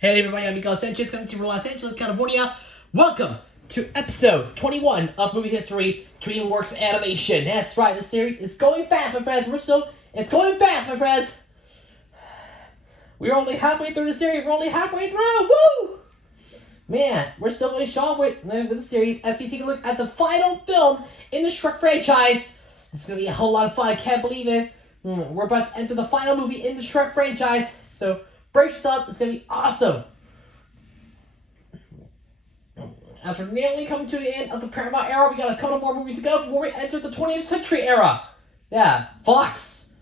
Hey everybody, I'm Miguel Sanchez coming to you from Los Angeles, California. Welcome to episode 21 of Movie History, DreamWorks Animation. That's right, this series is going fast, my friends. It's going fast, my friends. We're only halfway through the series. Woo! Man, we're still going strong with the series as we take a look at the final film in the Shrek franchise. It's going to be a whole lot of fun. I can't believe it. We're about to enter the final movie in the Shrek franchise. So, brace yourselves. It's going to be awesome. As we're nearly coming to the end of the Paramount era, we got a couple more movies to go before we enter the 20th century era. Yeah, Fox.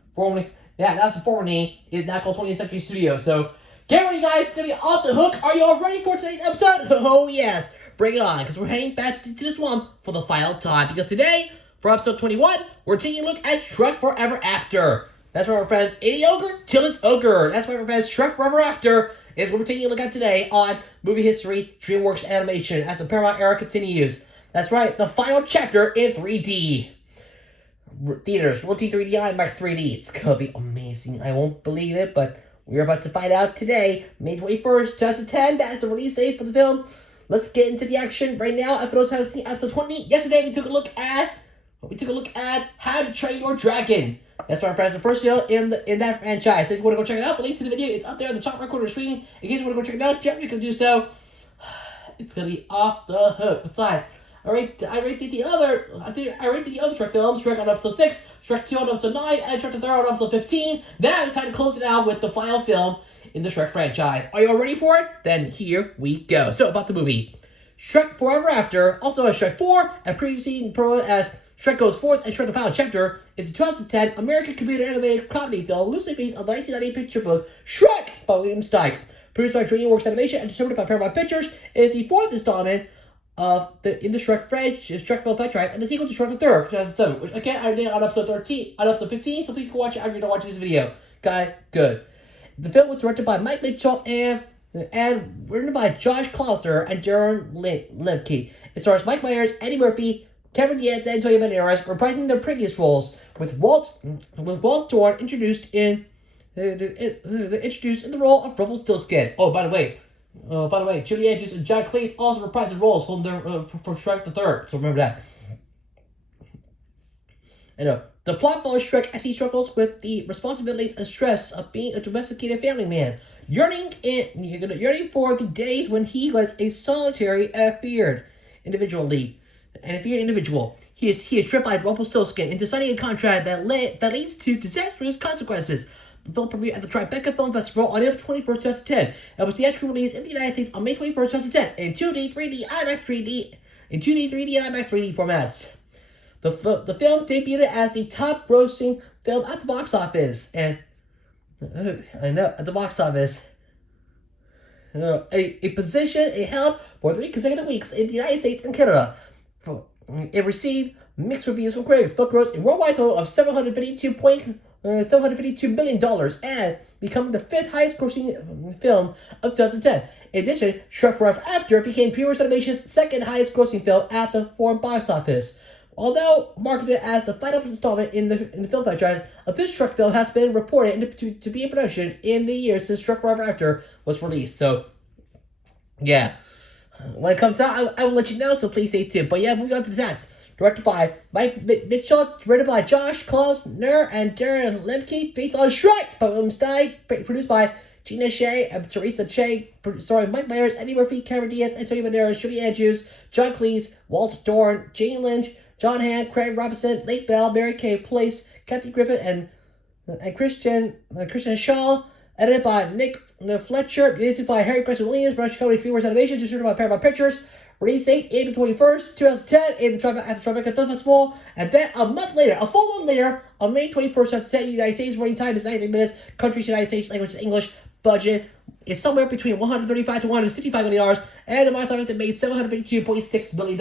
That's the former name. Is now called 20th Century Studios. So, get ready, guys. It's going to be off the hook. Are you all ready for today's episode? Oh, yes. Bring it on, because we're heading back to this one for the final time. Because today, for episode 21, we're taking a look at Shrek Forever After. That's right, my friends. Ain't it ogre till it's ogre. That's right, my friends. Shrek Forever After is what we're taking a look at today on Movie History, DreamWorks Animation, as the Paramount era continues. That's right, the final chapter in 3D. Theaters, Multi 3D, IMAX 3D. It's gonna be amazing. I won't believe it, but we're about to find out today, May 21st, 2010. That's the release date for the film. Let's get into the action right now. And for those who haven't seen episode 20, yesterday we took a look at How to Train Your Dragon. That's right, friends. The first video in that franchise. So if you want to go check it out, the link to the video is up there in the top right corner of the screen. In case you want to go check it out, you can do so. It's gonna be off the hook. Besides, I rated the other Shrek films: Shrek on episode 6, Shrek 2 on episode 9, and Shrek the 3rd on episode 15. Now it's time to close it out with the final film in the Shrek franchise. Are you all ready for it? Then here we go. So about the movie, Shrek Forever After, also as Shrek 4, and previously promoted as Shrek Goes Forth and Shrek the Final Chapter, is a 2010 American computer animated comedy film loosely based on the 1998 picture book Shrek by William Steig. Produced by DreamWorks Animation and distributed by Paramount Pictures, it is the fourth installment in the Shrek film franchise and the sequel to Shrek the 3rd, 2007, which again I did on episode 15, so please go watch it after you're done watching this video. Okay, good. The film was directed by Mike Mitchell and written by Josh Closter and Darren Lemke. It stars Mike Myers, Eddie Murphy, Cameron Diaz, and Antonio Banderas reprising their previous roles, with Walt Dorn introduced in the role of Rumpelstiltskin. Oh, by the way, Julie Andrews and John Cleese also reprised their roles from Shrek the 3rd. So remember that. The plot follows Shrek as he struggles with the responsibilities and stress of being a domesticated family man, yearning for the days when he was a solitary and feared individual. He is tripped by Rumpelstiltskin into signing a contract that leads to disastrous consequences. The film premiered at the Tribeca Film Festival on April 21st, 2010, and was theatrically released in the United States on May 21st, 2010, in 2D, 3D, IMAX 3D formats. The film debuted as the top-grossing film at the box office, a position it held for 3 consecutive weeks in the United States and Canada. It received mixed reviews from critics, but grossed a worldwide total of $752 million and becoming the 5th highest grossing film of 2010. In addition, Shrek Forever After became DreamWorks Animation's 2nd highest grossing film at the foreign box office. Although marketed as the final installment in the film franchise, a 5th Shrek film has been reported to be in production in the years since Shrek Forever After was released. So, yeah. When it comes out, I will let you know, so please stay tuned. But yeah, moving on to the test. Directed by Mike Mitchell, written by Josh Klausner and Darren Lemke, based on Shrek by William Steig, produced by Gina Shea and Teresa Che, starring Mike Myers, Eddie Murphy, Cameron Diaz, Antonio Banderas, Julie Andrews, John Cleese, Walt Dorn, Jane Lynch, John Hamm, Craig Robinson, Lake Bell, Mary Kay Place, Kathy Griffin, and Christian Shaw. Edited by Nick Fletcher, music by Harry Grayson Williams, Rush County DreamWorks Animation, distributed by Paramount Pictures. Release date April 21st, 2010, at the Tribeca Film Festival. And then a full month later, on May 21st, 2010, United States. Running time is 93 minutes. Countries, United States, language is English. Budget is somewhere between $135 to $165 million. And the box office made $752.6 million.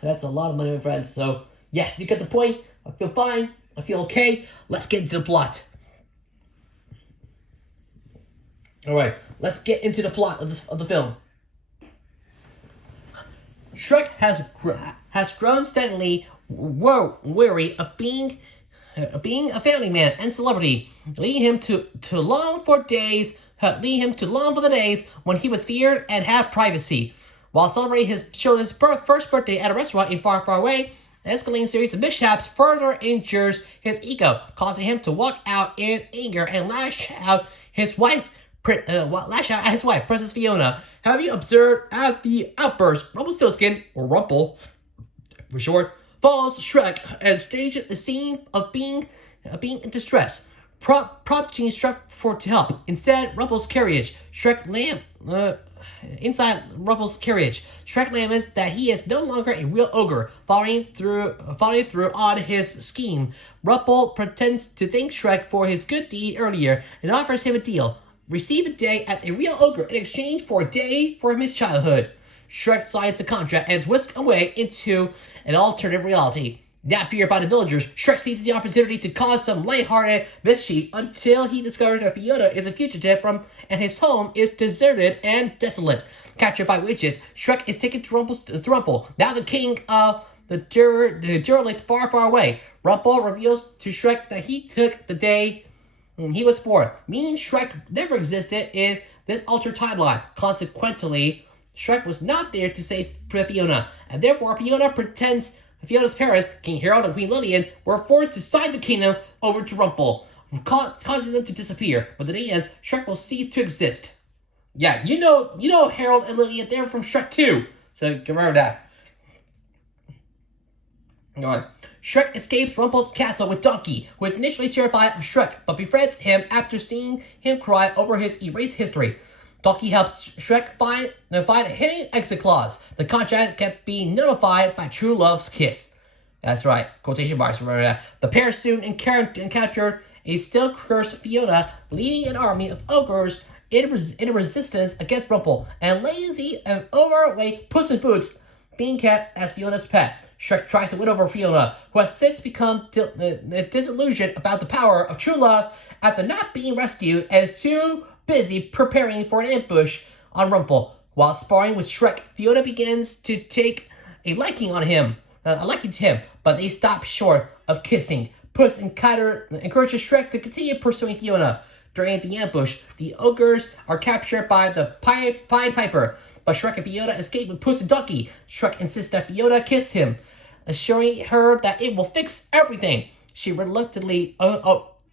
That's a lot of money, my friends. So, yes, you get the point. I feel fine. I feel okay. Let's get into the plot. Alright, let's get into the plot of the film. Shrek has grown steadily weary of being a family man and celebrity, leading him to long for days lead him to long for the days when he was feared and had privacy. While celebrating his children's first birthday at a restaurant in Far, Far Away, an escalating series of mishaps further injures his ego, causing him to walk out in anger and lash out at his wife, Princess Fiona. Have you observed at the outburst, Rumpelstiltskin, or Rumple for short, follows Shrek and stages the scene of being in distress, prompting Shrek to help. Instead, inside Rumple's carriage, Shrek laments that he is no longer a real ogre, following through on his scheme. Rumple pretends to thank Shrek for his good deed earlier and offers him a deal. Receive a day as a real ogre in exchange for a day from his childhood. Shrek signs the contract and is whisked away into an alternative reality. Not feared by the villagers, Shrek seizes the opportunity to cause some lighthearted mischief until he discovers that Fiona is a fugitive and his home is deserted and desolate. Captured by witches, Shrek is taken to Rumple, now the king of the derelict Far, Far Away. Rumple reveals to Shrek that he took the day he was born, meaning Shrek never existed in this altered timeline. Consequently, Shrek was not there to save Fiona, and therefore Fiona's parents, King Harold and Queen Lillian, were forced to sign the kingdom over to Rumple, causing them to disappear. But the thing is, Shrek will cease to exist. Yeah, you know Harold and Lillian, they're from Shrek 2, so remember that. Alright. Shrek escapes Rumple's castle with Donkey, who is initially terrified of Shrek, but befriends him after seeing him cry over his erased history. Donkey helps Shrek find a hidden exit clause. The contract kept being notified by true love's kiss. That's right, quotation marks, remember that. The pair soon encountered a still cursed Fiona leading an army of ogres in resistance against Rumple, and lazy and overweight Puss in Boots being kept as Fiona's pet. Shrek tries to win over Fiona, who has since become disillusioned about the power of true love after not being rescued and is too busy preparing for an ambush on Rumple. While sparring with Shrek, Fiona begins to take a liking to him, but they stop short of kissing. Puss encourages Shrek to continue pursuing Fiona. During the ambush, the ogres are captured by the Pied Piper, but Shrek and Fiona escape with Puss and Donkey. Shrek insists that Fiona kiss him, assuring her that it will fix everything. She reluctantly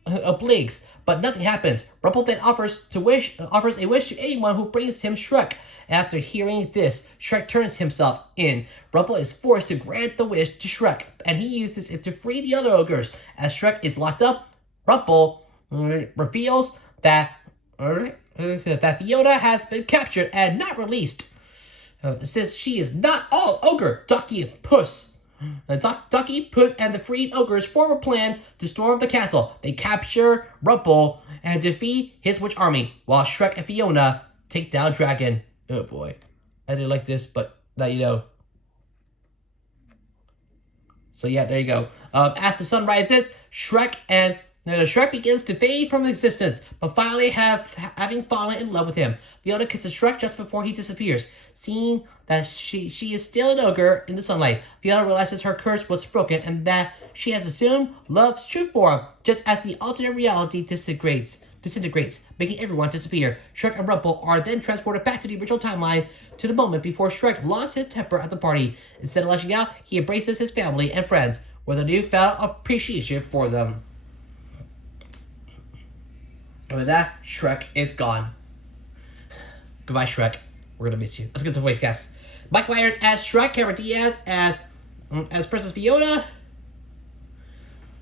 obliges, but nothing happens. Rumple then offers a wish to anyone who brings him Shrek. After hearing this, Shrek turns himself in. Rumple is forced to grant the wish to Shrek, and he uses it to free the other ogres. As Shrek is locked up, Rumple reveals that Fiona has been captured and not released. Since she is not all ogre, Donkey and Puss, and the freed ogres form a plan to storm the castle. They capture Rumple and defeat his witch army, while Shrek and Fiona take down Dragon. Oh boy, I didn't like this, but now you know. So yeah, there you go. As the sun rises, Shrek begins to fade from existence, but finally having fallen in love with him. Fiona kisses Shrek just before he disappears. Seeing that she is still an ogre in the sunlight, Fiona realizes her curse was broken and that she has assumed love's true form, just as the alternate reality disintegrates, making everyone disappear. Shrek and Rumple are then transported back to the original timeline to the moment before Shrek lost his temper at the party. Instead of lashing out, he embraces his family and friends with a newfound appreciation for them. And with that, Shrek is gone. Goodbye, Shrek. We're gonna miss you. Let's get to the voice cast. Mike Myers as Shrek, Cameron Diaz as Princess Fiona.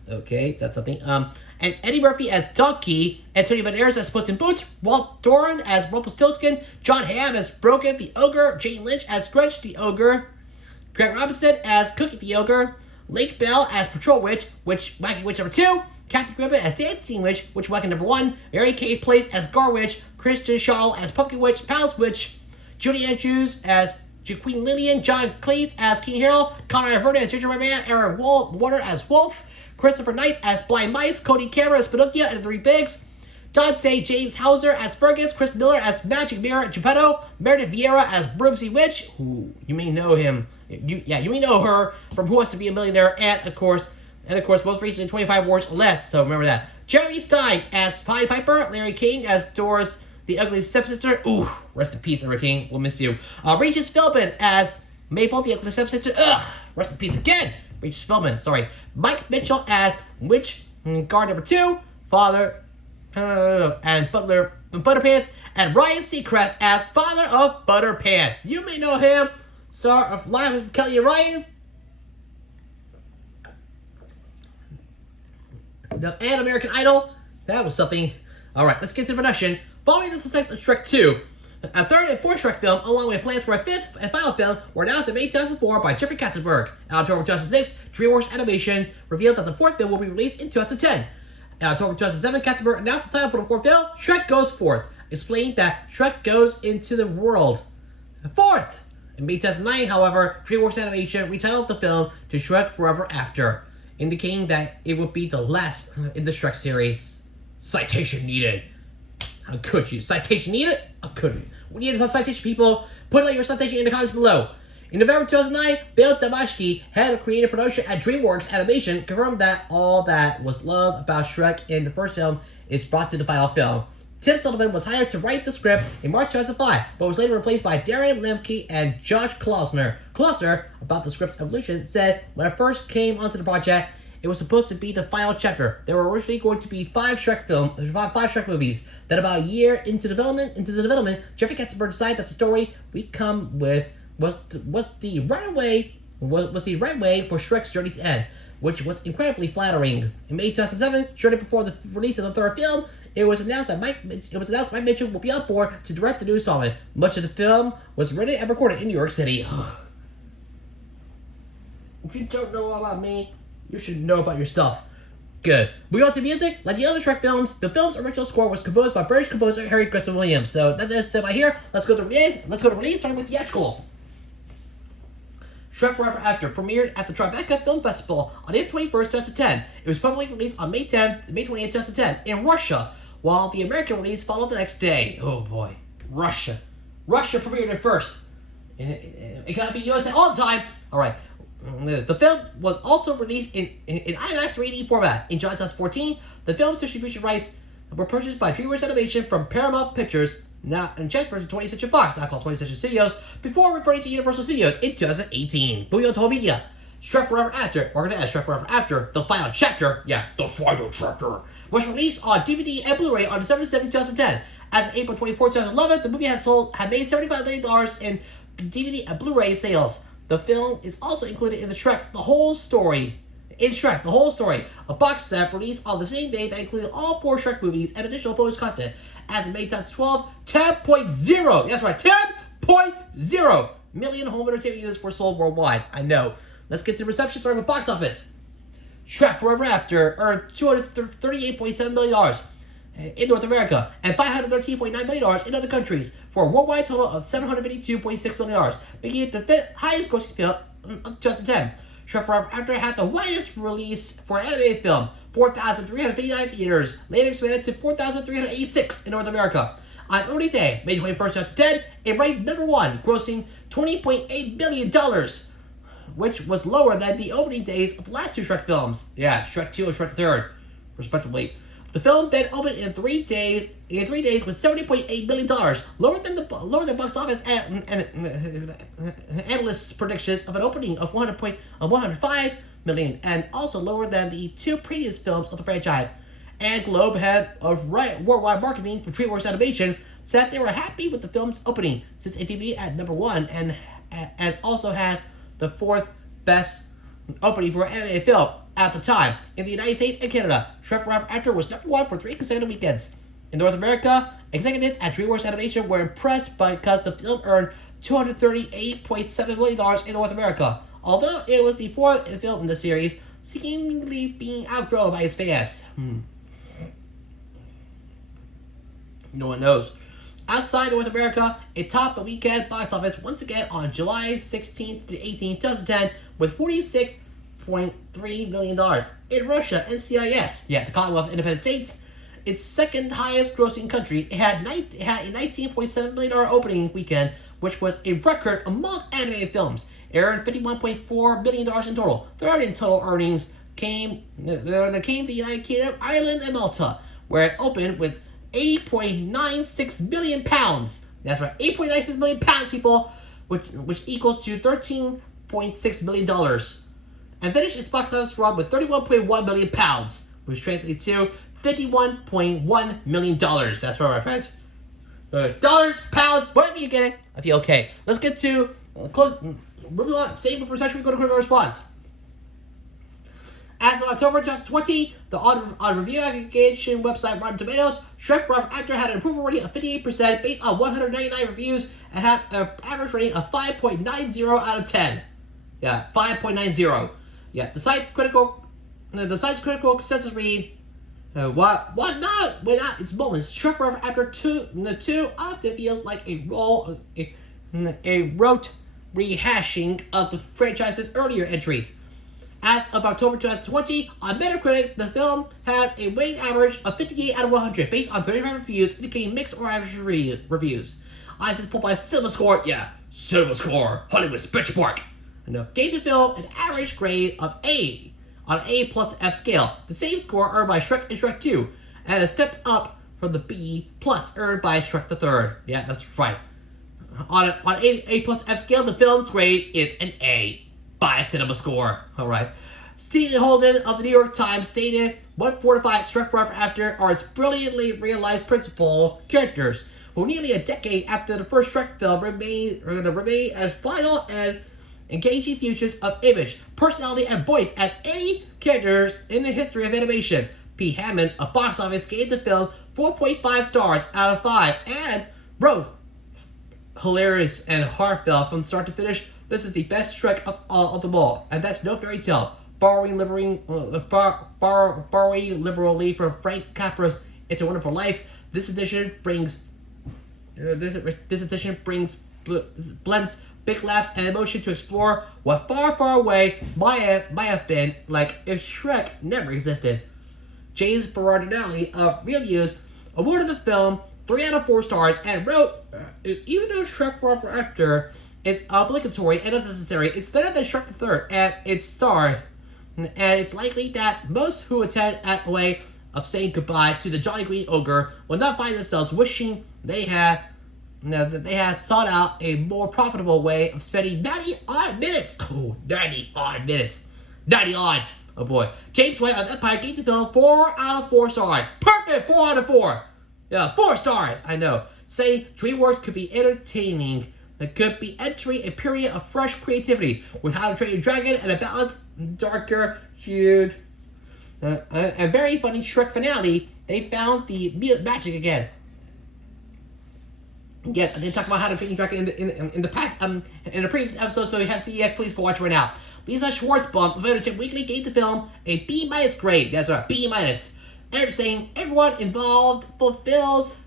Okay, that's something. And Eddie Murphy as Donkey, Antonio Banderas as Puss in Boots, Walt Doran as Rumpelstiltskin, John Hamm as Brogan the Ogre, Jane Lynch as Scrunch the Ogre, Greg Robinson as Cookie the Ogre, Lake Bell as Patrol Witch, Wacky Witch number 2, Kathy Griffin as Dancing Witch, Wacky number 1, Mary Kay Place as Gar Witch, Kristen Shaw as Pumpkin Witch, Palace Witch, Judy Andrews as Queen Lillian, John Cleese as King Harold, Connor Iverna as Gingerbread Man, Aaron Warner as Wolf, Christopher Knight as Blind Mice, Cody Cameron as Pinocchio and the Three Pigs, Dante James Hauser as Fergus, Chris Miller as Magic Mirror Geppetto, Meredith Vieira as Broomsy Witch, who you may know him, you may know her from Who Wants to Be a Millionaire, and of course, most recently 25 Wars Less, so remember that. Jeremy Stein as Pied Piper, Larry King as Doris the ugly stepsister. Ooh, rest in peace, Eric King. We'll miss you. Regis Philbin as Maple, the ugly stepsister. Ugh, rest in peace again. Regis Philbin, sorry. Mike Mitchell as Witch Guard number 2, Father, and Butler Butterpants, and Ryan Seacrest as Father of Butterpants. You may know him, star of Live with Kelly and Ryan, and American Idol. That was something. Alright, let's get to the production. Following the success of Shrek 2, a third and fourth Shrek film, along with plans for a fifth and final film, were announced in May 2004 by Jeffrey Katzenberg. In October 2006, DreamWorks Animation revealed that the fourth film will be released in 2010. In October 2007, Katzenberg announced the title for the fourth film, Shrek Goes Forth, explaining that Shrek goes into the world. Fourth! In May 2009, however, DreamWorks Animation retitled the film to Shrek Forever After, indicating that it would be the last in the Shrek series. Citation needed. How could you? Citation needed? How could you? We need a citation, people. Put out your citation in the comments below. In November 2009, Bill Damashki, head of creative production at DreamWorks Animation, confirmed that all that was loved about Shrek in the first film is brought to the final film. Tim Sullivan was hired to write the script in March 2005, but was later replaced by Darren Lemke and Josh Klausner. Klausner, about the script's evolution, said, "When I first came onto the project, it was supposed to be the final chapter. There were originally going to be five Shrek movies. Then about a year into the development, Jeffrey Katzenberg decided that the story we come with was the right way for Shrek's journey to end, which was incredibly flattering." In May 2007, shortly before the release of the third film, it was announced Mike Mitchell will be on board to direct the new installment. Much of the film was written and recorded in New York City. If you don't know about me, you should know about yourself. Good. Moving on to music, like the other Shrek films, the film's original score was composed by British composer Harry Gregson Williams. So that is it right here. Let's go to release, starting with Theatrical. Shrek Forever After premiered at the Tribeca Film Festival on April 21st, 2010. It was publicly released on May 20th, 2010 in Russia, while the American release followed the next day. Oh boy, Russia. Russia premiered it first. It cannot be USA all the time. Alright. The film was also released in IMAX 3D format. In July 2014, the film's distribution rights were purchased by DreamWorks Animation from Paramount Pictures, now and transferred to 20th Century Fox, now called 20th Century Studios, before reverting to Universal Studios in 2018. Moving on to home media. Shrek Forever After, we're going to add Shrek Forever After, the final chapter, the final chapter, was released on DVD and Blu-ray on December 7, 2010. As of April 24, 2011, the movie had made $75 million in DVD and Blu-ray sales. The film is also included in the Shrek The Whole Story. A box set released on the same day that included all 4 Shrek movies and additional bonus content. As of May 2012, 10.0, that's right, 10.0 million home entertainment units were sold worldwide. I know. Let's get to the reception, starting with box office. Shrek Forever After earned $238.7 million in North America and $513.9 million in other countries, for a worldwide total of $752.6 million, making it the 5th highest grossing film of 2010. Shrek Forever After had the widest release for an animated film, 4,359 theaters, later expanded to 4,386 in North America. On opening day, May 21st, 2010, it ranked number 1, grossing $20.8 million, which was lower than the opening days of the last 2 Shrek films. Yeah, Shrek 2 and Shrek 3, respectively. The film then opened in 3 days with $70.8 million, lower than box office and analysts' predictions of an opening of $105 million, and also lower than the 2 previous films of the franchise. And Globe, head of worldwide marketing for DreamWorks Animation, said they were happy with the film's opening, since it debuted at number 1 and also had the 4th best opening for an animated film at the time. In the United States and Canada, Shrek Forever After was number 1 for 3 consecutive weekends. In North America, executives at DreamWorks Animation were impressed because the film earned $238.7 million in North America, although it was the 4th film in the series, seemingly being outgrown by its fans. No one knows. Outside North America, it topped the weekend box office once again on July 16th to 18th, 2010, with $46.3 million. In Russia and CIS, the Commonwealth of Independent States, its second highest grossing country, it had a $19.7 million opening weekend, which was a record among animated films. It earned $51.4 million in total. The remaining total earnings came to the United Kingdom, Ireland, and Malta, where it opened with £8.96 million. That's right, £8.96 million, people, which equals to $13.6 million. And finished its box office run with £31.1 million, which translates to $51.1 million. That's right, my friends. Dollars, pounds, whatever you get it, I feel okay. Let's get to close. Moving on, save perception, we go to critical response. As of October 2020, the on review aggregation website Rotten Tomatoes, Shrek Forever After had an approval rating of 58% based on 199 reviews and has an average rating of 5.90 out of 10. Yeah, 5.90. Yeah, the site's critical consensus read, what not without its moments. Shrek Forever After 2 often feels like a rote rehashing of the franchise's earlier entries. As of October 2020, on Metacritic, the film has a weighted average of 58 out of 100 based on 35 reviews indicating mixed or average reviews. As is pulled by CinemaScore, Hollywood's benchmark. Gave the film an average grade of A on an A plus F scale, the same score earned by Shrek and Shrek 2, and a step up from the B plus earned by Shrek the Third. Yeah, that's right. On an A plus F scale, the film's grade is an A by CinemaScore. Alright. Stephen Holden of the New York Times stated, "What fortifies Shrek Forever After are its brilliantly realized principal characters, who nearly a decade after the first Shrek film remain as vital and engaging features of image, personality, and voice as any characters in the history of animation." P. Hammond of Box Office gave the film 4.5 stars out of 5 and wrote, "Hilarious and heartfelt from start to finish. This is the best Shrek of them all, and that's no fairy tale. Borrowing liberally from Frank Capra's It's a Wonderful Life, this edition blends big laughs and emotion to explore what far, far away might have been like if Shrek never existed." James Berardinelli of Real News awarded the film 3 out of 4 stars and wrote, "Even though Shrek Forever After is obligatory and unnecessary, it's better than Shrek the Third and its star, and it's likely that most who attend as a way of saying goodbye to the Jolly Green Ogre will not find themselves wishing they had sought out a more profitable way of spending 90 odd minutes. Oh, 90 odd minutes. 90 odd. Oh boy. James White of Empire gave the film 4 out of 4 stars. Perfect! 4 out of 4. Yeah, 4 stars. I know. Saying DreamWorks could be entertaining. It could be entering a period of fresh creativity with How to Train Your Dragon and a balanced, darker, hued, and very funny Shrek finale. They found the magic again. Yes, I did talk about How to Train Your Dragon in the past, in the previous episode, so you have seen it, please go watch it right now. Lisa Schwartzbaum of Entertainment Weekly gave the film a B- grade. That's right, B-. And saying everyone involved fulfills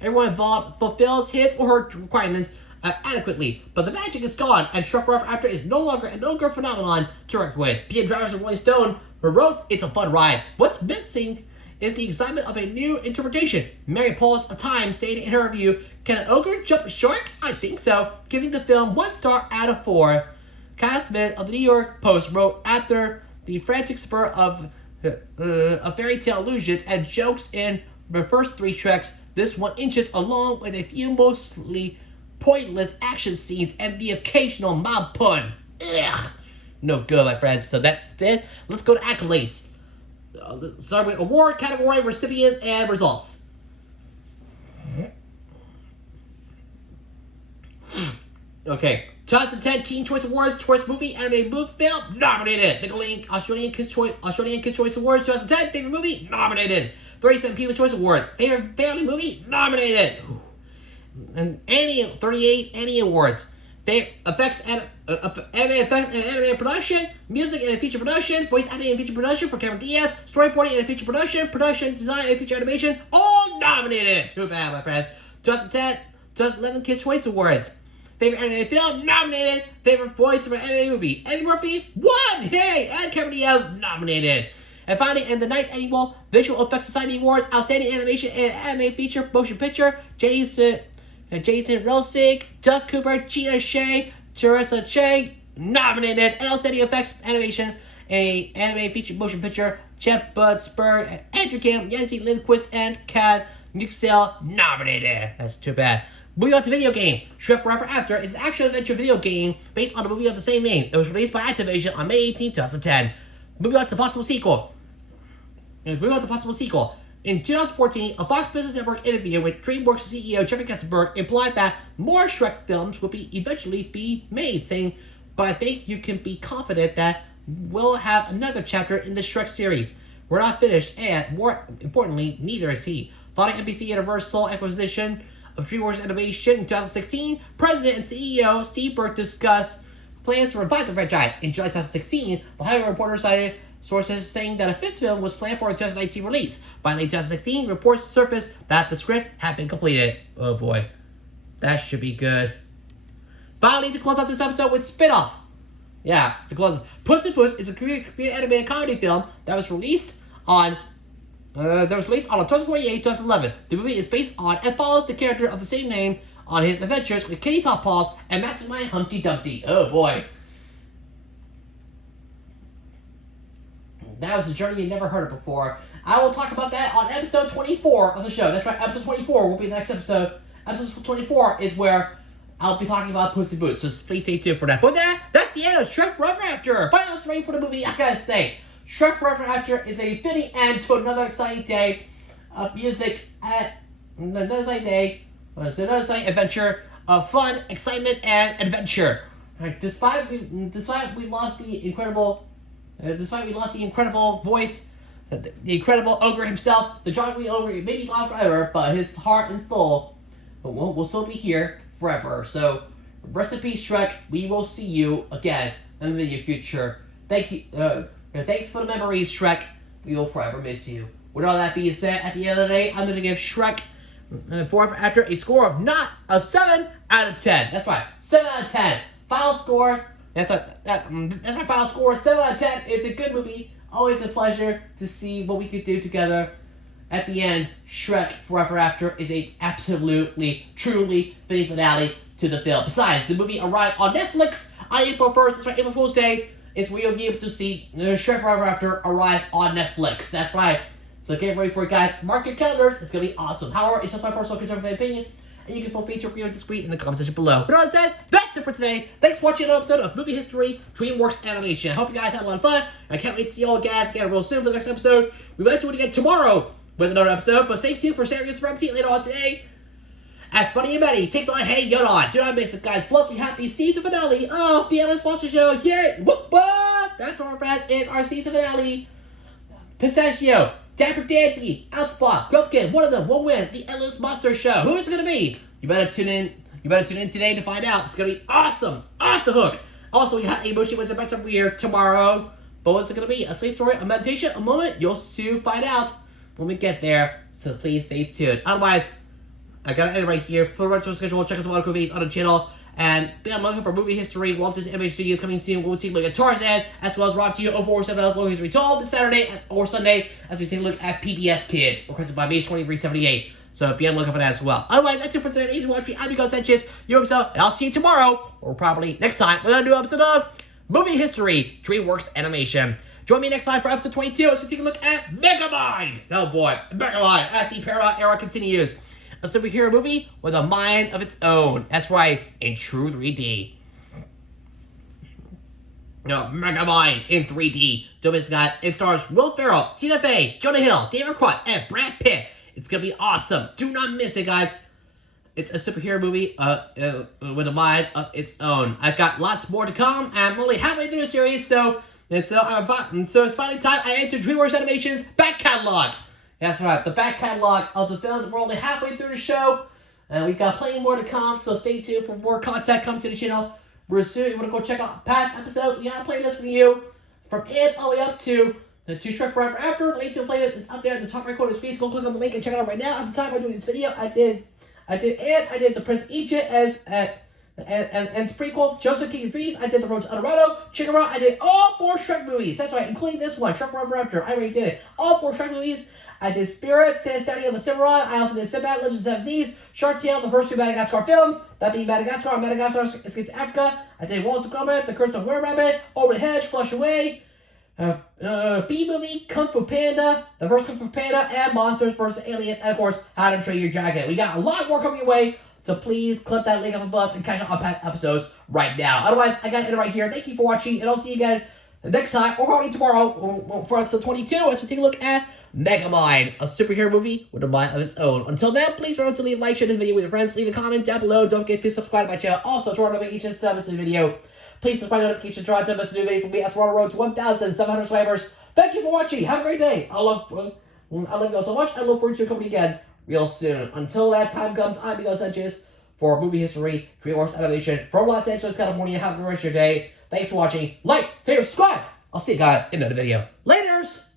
his or her requirements adequately, but the magic is gone, and Shrek Forever After is no longer an ogre phenomenon to reckon with. P.M. Drivers of Rolling Stone wrote, "It's a fun ride. What's missing is the excitement of a new interpretation." Mary Paul's of Time stated in her review, "Can an ogre jump a shark? I think so," giving the film 1 star out of 4. Kyle Smith of the New York Post wrote, "After the frantic spur of fairy tale allusions and jokes in the first 3 Shreks, this one inches along with a few mostly pointless action scenes and the occasional mob pun. Ugh. No good, my friends." So that's it. Let's go to accolades. Start with award category, recipients, and results. Okay. 2010 Teen Choice Awards, Choice Movie, Anime Movie Film, nominated. Nickelodeon Australian Kids Choice Awards 2010, Favorite Movie, nominated. 37 People's Choice Awards, Favorite Family Movie, nominated. And 38 Annie Awards. Anime effects and anime production, music and feature production, voice acting and feature production for Cameron Diaz, storyboarding and feature production design and feature animation, all nominated. Too bad, my friends. 2010, 2011 Kids Choice Awards. Favorite animated film, nominated. Favorite voice for an animated movie, Eddie Murphy, won! Hey! And Cameron Diaz, nominated. And finally, in the 9th Annual Visual Effects Society Awards, Outstanding Animation and Anime Feature Motion Picture, Jason Rosig, Doug Cooper, Gina Shea, Teresa Chang, nominated. And Outstanding Effects Animation and Anime Feature Motion Picture, Jeff Budsberg, Andrew Kim, Yancy Lindquist, and Kat Nuxel nominated. That's too bad. Moving on to video game. Shrek Forever After is an action-adventure video game based on the movie of the same name. It was released by Activision on May 18, 2010. Moving on to possible sequel. In 2014, a Fox Business Network interview with DreamWorks CEO Jeffrey Katzenberg implied that more Shrek films will eventually be made, saying, "But I think you can be confident that we'll have another chapter in the Shrek series. We're not finished, and more importantly, neither is he." Following NBC Universal acquisition of DreamWorks Animation in 2016, President and CEO Steve Burke discussed plans to revive the franchise. In July 2016, The Hollywood Reporter cited sources saying that a fifth film was planned for a 2019 release. By late 2016, reports surfaced that the script had been completed. Oh boy, that should be good. Finally, to close out this episode with spin-off. Yeah, to close, Puss in Boots is a Korean animated comedy film that was released on October 28, 2011. The movie is based on and follows the character of the same name on his adventures with Kitty's Hot Paws and Mastermind Humpty Dumpty. Oh boy. That was a journey you never heard of before. I will talk about that on episode 24 of the show. That's right, episode 24 will be the next episode. Episode 24 is where I'll be talking about Puss in Boots, so please stay tuned for that. But that's the end of Shrek Forever After. Finally, let's ready for the movie. I gotta say, Shrek Forever After is a fitting end to another exciting day of music another exciting adventure of fun, excitement, and adventure. Right, despite we lost the incredible voice, the incredible ogre himself, the John Green ogre, may be gone forever, but his heart and soul will still be here forever. So, rest in peace, Shrek. We will see you again in the near future. Thanks for the memories, Shrek. We will forever miss you. With all that being said, at the end of the day, I'm going to give Shrek Forever After a score of not a 7 out of 10. That's right, 7 out of 10. Final score. That's my final score. 7 out of 10. It's a good movie. Always a pleasure to see what we could do together. At the end, Shrek Forever After is a absolutely, truly fitting finale to the film. Besides, the movie arrives on Netflix on April 1st. That's right, April Fool's Day. It's where you'll be able to see Shrek Forever After arrive on Netflix. That's right. So get ready for it, guys. Mark your calendars. It's going to be awesome. However, it's just my personal conservative opinion. And you can feel feature review discreet in the comment section below. But all that said, that's it for today. Thanks for watching another episode of Movie History DreamWorks Animation. I hope you guys had a lot of fun. I can't wait to see you all guys again real soon for the next episode. We might do it again tomorrow with another episode. But stay tuned for Serious Ramsey later on today. As Funny and Betty takes on Hey Yodon. Do not miss it, guys. Plus, we have the season finale of the Endless Monster Show. Yeah, whoop, whoop. That's what our friends is our season finale. Pistachio, Dapper Dandy, Alphabot, Grumpkin, one of them will win the Endless Monster Show. Who is it going to be? You better tune in. You better tune in today to find out. It's going to be awesome. Off the hook. Also, we have a Moshi was about some weird tomorrow. But what's it going to be? A sleep story, a meditation, a moment? You'll soon find out when we get there. So please stay tuned. Otherwise, I got to end right here. For the rest of the schedule, check us out on movies on the channel. And be on looking for movie history. Walt Disney Animation Studios coming soon. We'll take a look at Tarzan, as well as Rock to You 047 Else Logan History Told this Saturday or Sunday, as we take a look at PBS Kids, requested by May 2378. So be on the lookout for that as well. Otherwise, that's it for today. Thanks for watching. I'm Miguel Sanchez, your episode, and I'll see you tomorrow, or probably next time, with a new episode of Movie History DreamWorks Animation. Join me next time for episode 22 as we take a look at Megamind. Oh boy, Megamind as the Paramount era continues. A superhero movie with a mind of its own. That's right, in true 3D. Megamind in 3D. Don't miss, guys. It stars Will Ferrell, Tina Fey, Jonah Hill, David Cross, and Brad Pitt. It's gonna be awesome. Do not miss it, guys. It's a superhero movie with a mind of its own. I've got lots more to come. I'm only halfway through the series, so it's finally time I enter DreamWorks Animation's back catalog. That's right, the back catalog of the films. We're only halfway through the show, and we've got plenty more to come, so stay tuned for more content coming to the channel. Real soon, you want to go check out past episodes. We have a playlist for you, from Ants all the way up to Shrek Forever After. The link to the playlist is up there at the top right corner of the screen, so go click on the link and check it out right now. At the time I'm doing this video, I did Ants, I did The Prince of Egypt and prequel, Joseph King of Trees, I did The Road to El Dorado, Chicken Run, I did all 4 Shrek movies. That's right, including this one, Shrek Forever After. I already did it. All 4 Shrek movies. I did Spirit, Sans Daddy of the Cimarron. I also did Sinbad, Legends of the Seven Seas, Shark Tale, the first 2 Madagascar films, that being Madagascar and Madagascar Escapes to Africa. I did Wallace and Gromit, The Curse of Were Rabbit, Over the Hedge, Flush Away, B-Movie, Kung Fu Panda, The First Kung Fu Panda, and Monsters vs. Aliens, and of course, How to Train Your Dragon. We got a lot more coming your way, so please click that link up above and catch up on past episodes right now. Otherwise, I gotta end it right here. Thank you for watching, and I'll see you again next time, or probably tomorrow, for episode 22, as we take a look at Megamind, a superhero movie with a mind of its own. Until then, please remember to leave a like, share this video with your friends, leave a comment down below. Don't forget to subscribe to my channel. Also, turn on notifications to not miss a video. Please subscribe to notifications to not miss a new video from me as we're on the road to 1,700 subscribers. Thank you for watching. Have a great day. I love you all so much. I look forward to your company again real soon. Until that time comes, I'm Miguel Sanchez for Movie History, DreamWorks Animation from Los Angeles, California. Have a great rest of your day. Thanks for watching. Like, favorite, subscribe. I'll see you guys in another video. Laters!